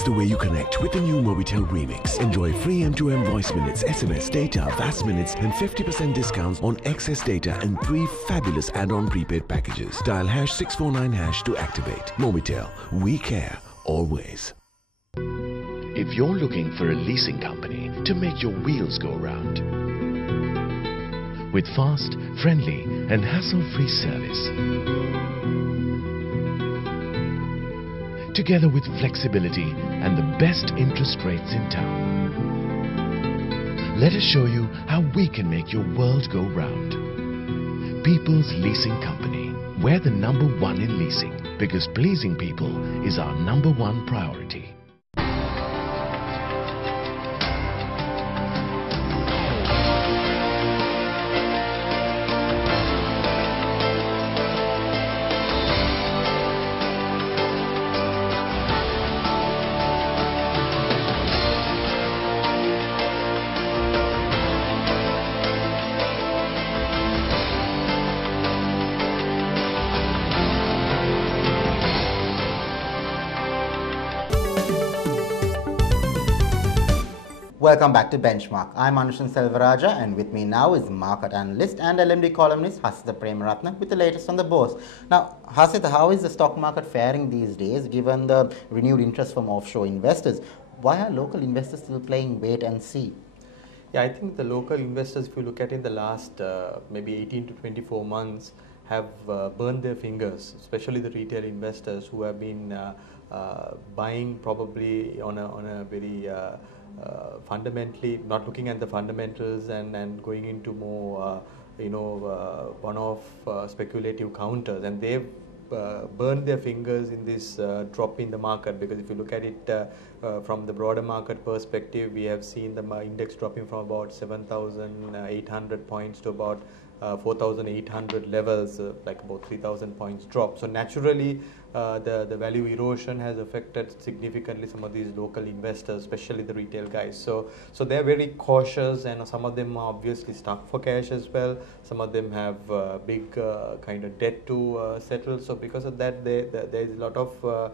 Remix the way you connect with the new Mobitel Remix. Enjoy free M2M voice minutes, SMS, data, VAS minutes and 50% discounts on excess data and 3 fabulous add-on prepaid packages. Dial #649# to activate. Mobitel, we care always. If you're looking for a leasing company to make your wheels go round, with fast, friendly and hassle-free service, together with flexibility and the best interest rates in town, let us show you how we can make your world go round. People's Leasing Company. We're the #1 in leasing because pleasing people is our #1 priority. Welcome back to Benchmark. I'm Anushan Selvaraja and with me now is market analyst and LMD columnist Hasitha Premaratne with the latest on the Bourse. Now, Hasitha, how is the stock market faring these days given the renewed interest from offshore investors? Why are local investors still playing wait and see? Yeah, I think the local investors, if you look at it in the last maybe 18 to 24 months, have burned their fingers, especially the retail investors who have been buying probably on a very fundamentally not looking at the fundamentals and going into more one-off speculative counters, and they've burned their fingers in this drop in the market, because if you look at it from the broader market perspective, we have seen the index dropping from about 7,800 points to about 4,800 levels, like about 3,000 points drop. So naturally, the value erosion has affected significantly some of these local investors, especially the retail guys. So they're very cautious, and some of them are obviously stuck for cash as well. Some of them have big kind of debt to settle. So because of that, there is a lot of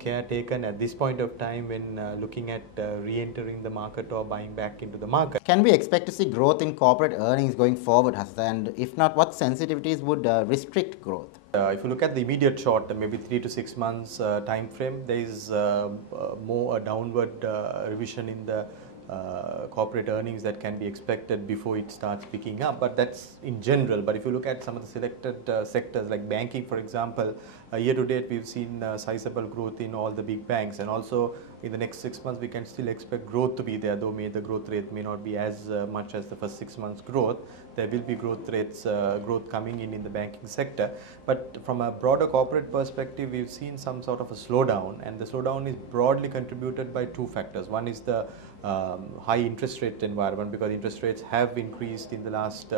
care taken at this point of time when looking at re-entering the market or buying back into the market. Can we expect to see growth in corporate earnings going forward, Hasitha? And if not, what sensitivities would restrict growth? If you look at the immediate short, maybe 3 to 6 months time frame, there is more a downward revision in the corporate earnings that can be expected before it starts picking up, but that's in general. But if you look at some of the selected sectors like banking, for example, year to date we've seen sizable growth in all the big banks, and also in the next 6 months we can still expect growth to be there, though the growth rate may not be as much as the first 6 months growth. There will be growth coming in the banking sector. But from a broader corporate perspective, we've seen some sort of a slowdown, and the slowdown is broadly contributed by 2 factors. One is the high interest rate environment, because interest rates have increased in the last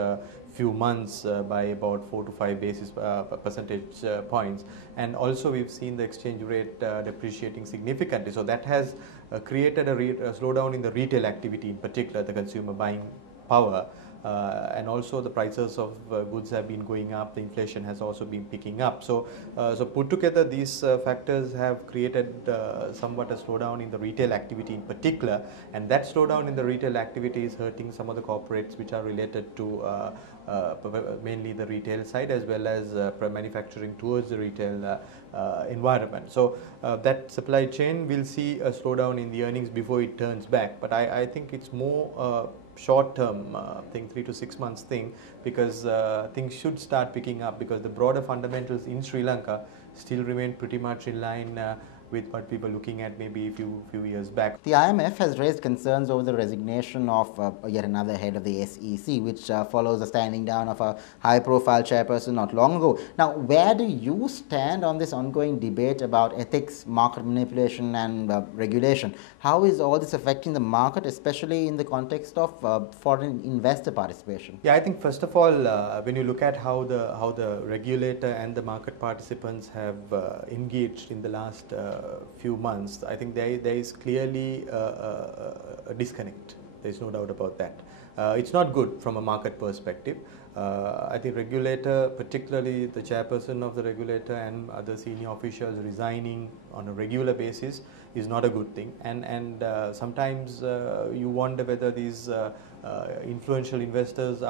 few months by about 4 to 5 percentage points, and also we've seen the exchange rate depreciating significantly. So that has created a slowdown in the retail activity, in particular the consumer buying power. And also the prices of goods have been going up, the inflation has also been picking up. So put together, these factors have created somewhat a slowdown in the retail activity in particular, and that slowdown in the retail activity is hurting some of the corporates which are related to mainly the retail side, as well as manufacturing towards the retail environment. So that supply chain will see a slowdown in the earnings before it turns back, but I think it's more short-term thing, 3 to 6 months thing, because things should start picking up, because the broader fundamentals in Sri Lanka still remain pretty much in line with what we were looking at maybe a few years back. The IMF has raised concerns over the resignation of yet another head of the SEC, which follows the standing down of a high-profile chairperson not long ago. Now, where do you stand on this ongoing debate about ethics, market manipulation and regulation? How is all this affecting the market, especially in the context of foreign investor participation? Yeah, I think first of all, when you look at how the regulator and the market participants have engaged in the last few months, I think there is clearly a disconnect. There is no doubt about that. it's not good from a market perspective. I think regulator, particularly the chairperson of the regulator and other senior officials resigning on a regular basis is not a good thing, and sometimes you wonder whether these influential investors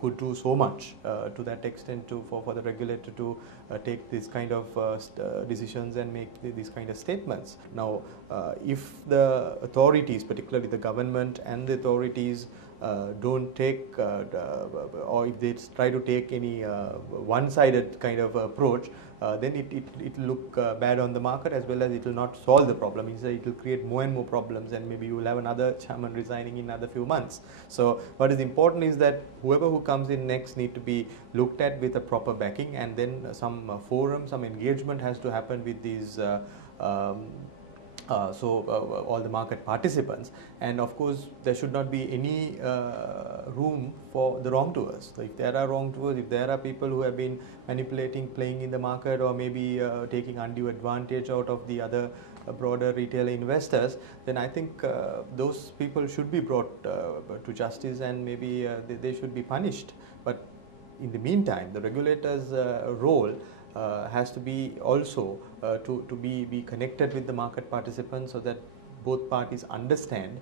could do so much to that extent for the regulator to take this kind of decisions and make these kind of statements. Now, if the authorities, particularly the government and the authorities, don't take or if they try to take any one-sided kind of approach, then it will look bad on the market, as well as it will not solve the problem. Instead, it will create more and more problems, and maybe you will have another chairman resigning in another few months. So what is important is that whoever who comes in next need to be looked at with a proper backing, and then some forum, some engagement has to happen with these all the market participants, and of course there should not be any room for the wrongdoers. So if there are wrongdoers, if there are people who have been manipulating, playing in the market, or maybe taking undue advantage out of the other broader retail investors, then I think those people should be brought to justice, and maybe they should be punished. But in the meantime, the regulator's role has to be also to be connected with the market participants, so that both parties understand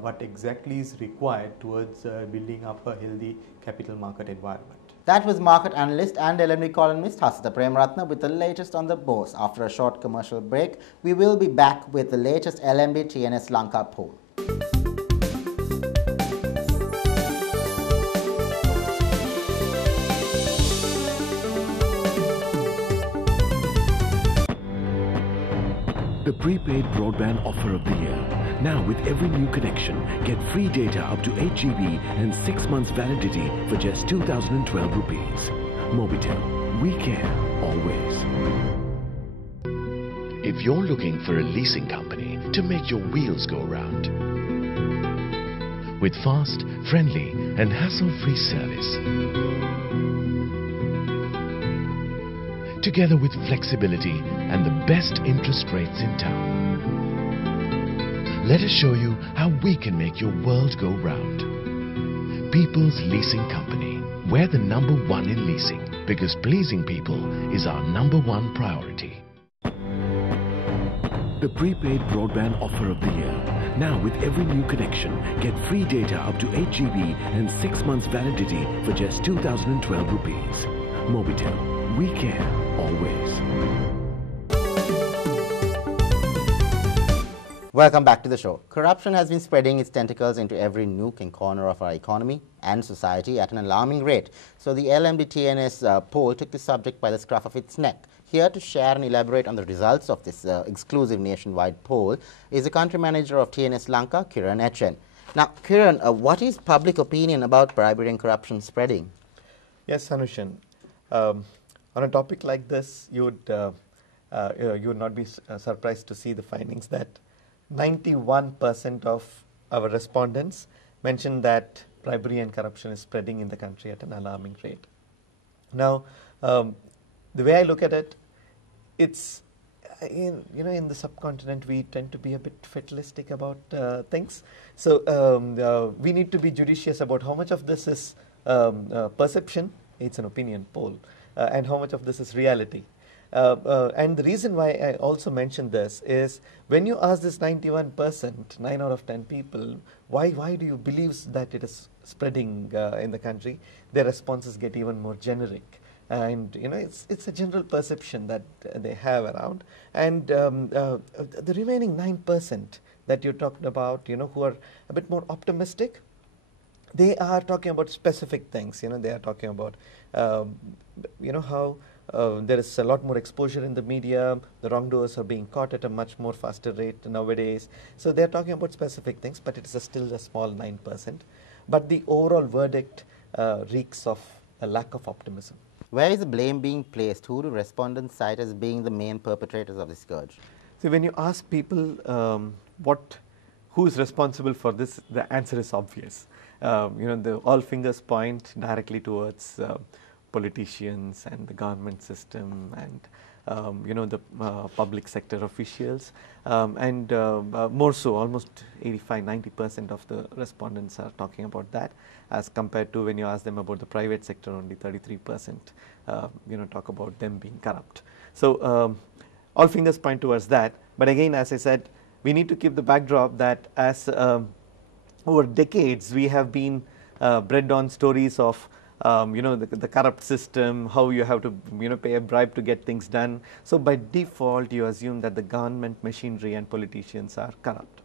what exactly is required towards building up a healthy capital market environment. That was market analyst and LMD columnist Hasitha Premaratne with the latest on the Bourse. After a short commercial break, we will be back with the latest LMD Tns Lanka poll. The prepaid broadband offer of the year. Now with every new connection, get free data up to 8 GB and 6 months validity for just 2012 rupees. Mobitel, we care always. If you're looking for a leasing company to make your wheels go round, with fast, friendly and hassle-free service, together with flexibility and the best interest rates in town, let us show you how we can make your world go round. People's Leasing Company. We're the #1 in leasing, because pleasing people is our #1 priority. The prepaid broadband offer of the year. Now with every new connection, get free data up to 8 GB and 6 months validity for just 2012 rupees. Mobitel, we care always. Welcome back to the show. Corruption has been spreading its tentacles into every nook and corner of our economy and society at an alarming rate. So the LMD TNS poll took the subject by the scruff of its neck. Here to share and elaborate on the results of this exclusive nationwide poll is the country manager of TNS Lanka, Kiran H. Now, Kiran, what is public opinion about bribery and corruption spreading? Yes, Anushan. On a topic like this, you would not be surprised to see the findings that 91% of our respondents mentioned that bribery and corruption is spreading in the country at an alarming rate. Now, the way I look at it, it's in the subcontinent we tend to be a bit fatalistic about things. So we need to be judicious about how much of this is perception. It's an opinion poll, and how much of this is reality. And the reason why I also mentioned this is when you ask this 91%, 9 out of 10 people, why do you believe that it is spreading in the country? Their responses get even more generic. And it's a general perception that they have around. And the remaining 9% that you talked about, who are a bit more optimistic, they are talking about specific things. They are talking about, how there is a lot more exposure in the media. The wrongdoers are being caught at a much more faster rate nowadays. So they are talking about specific things, but it is still a small 9%. But the overall verdict reeks of a lack of optimism. Where is the blame being placed? Who do respondents cite as being the main perpetrators of the scourge? So when you ask people who is responsible for this, the answer is obvious. All fingers point directly towards politicians and the government system and the public sector officials, and more so, almost 85–90% of the respondents are talking about that, as compared to when you ask them about the private sector, only 33% talk about them being corrupt. So all fingers point towards that. But again, as I said, we need to keep the backdrop that as over decades we have been bred on stories of the corrupt system, how you have to pay a bribe to get things done. So by default you assume that the government machinery and politicians are corrupt.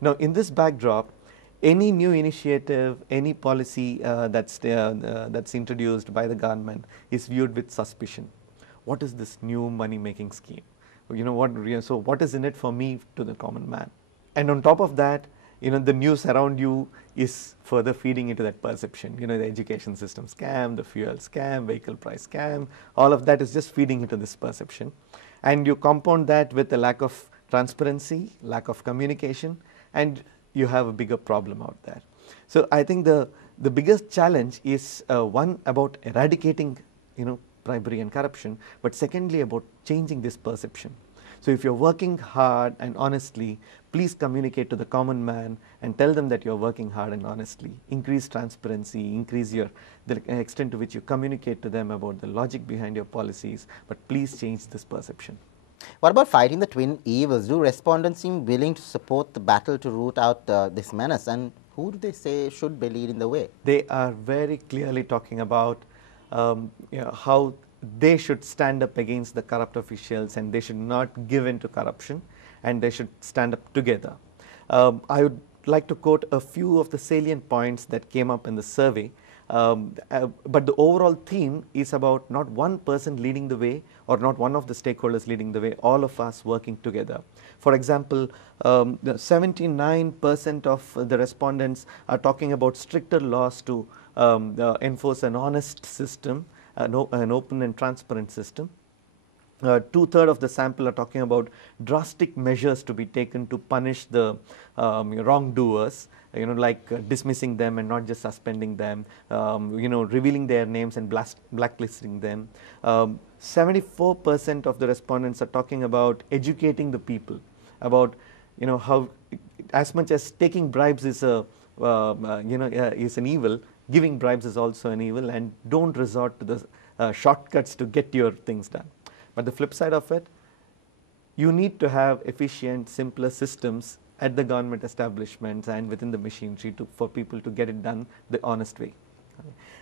Now in this backdrop, any new initiative, any policy that's introduced by the government is viewed with suspicion. What is this new money making scheme? So what is in it for me, to the common man? And on top of that, the news around you is further feeding into that perception. The education system scam, the fuel scam, vehicle price scam, all of that is just feeding into this perception. And you compound that with a lack of transparency, lack of communication, and you have a bigger problem out there. So I think the biggest challenge is one, about eradicating bribery and corruption, but secondly about changing this perception. So if you're working hard and honestly, please communicate to the common man and tell them that you're working hard and honestly. Increase transparency, increase the extent to which you communicate to them about the logic behind your policies, but please change this perception. What about fighting the twin evils? Do respondents seem willing to support the battle to root out this menace, and who do they say should be leading the way? They are very clearly talking about how they should stand up against the corrupt officials, and they should not give in to corruption, and they should stand up together. I would like to quote a few of the salient points that came up in the survey, but the overall theme is about not one person leading the way or not one of the stakeholders leading the way, all of us working together. For example, 79% of the respondents are talking about stricter laws to enforce an honest system, an open and transparent system. 2/3 of the sample are talking about drastic measures to be taken to punish the wrongdoers, like dismissing them and not just suspending them, revealing their names and blacklisting them. 74% of the respondents are talking about educating the people about how, as much as taking bribes is a is an evil, giving bribes is also an evil, and don't resort to the shortcuts to get your things done. But the flip side of it, you need to have efficient, simpler systems at the government establishments and within the machinery for people to get it done the honest way.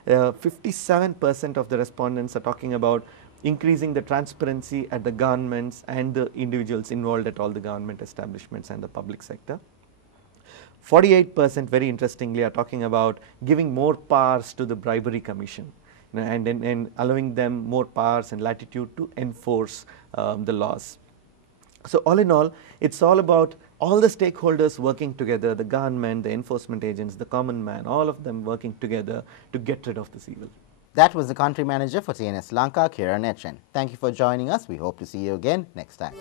57% of the respondents are talking about increasing the transparency at the governments and the individuals involved at all the government establishments and the public sector. 48%, very interestingly, are talking about giving more powers to the bribery commission, and allowing them more powers and latitude to enforce the laws. So all in all, it's all about all the stakeholders working together, the government, the enforcement agents, the common man, all of them working together to get rid of this evil. That was the country manager for Tns Lanka, Kiran H. Thank you for joining us. We hope to see you again next time.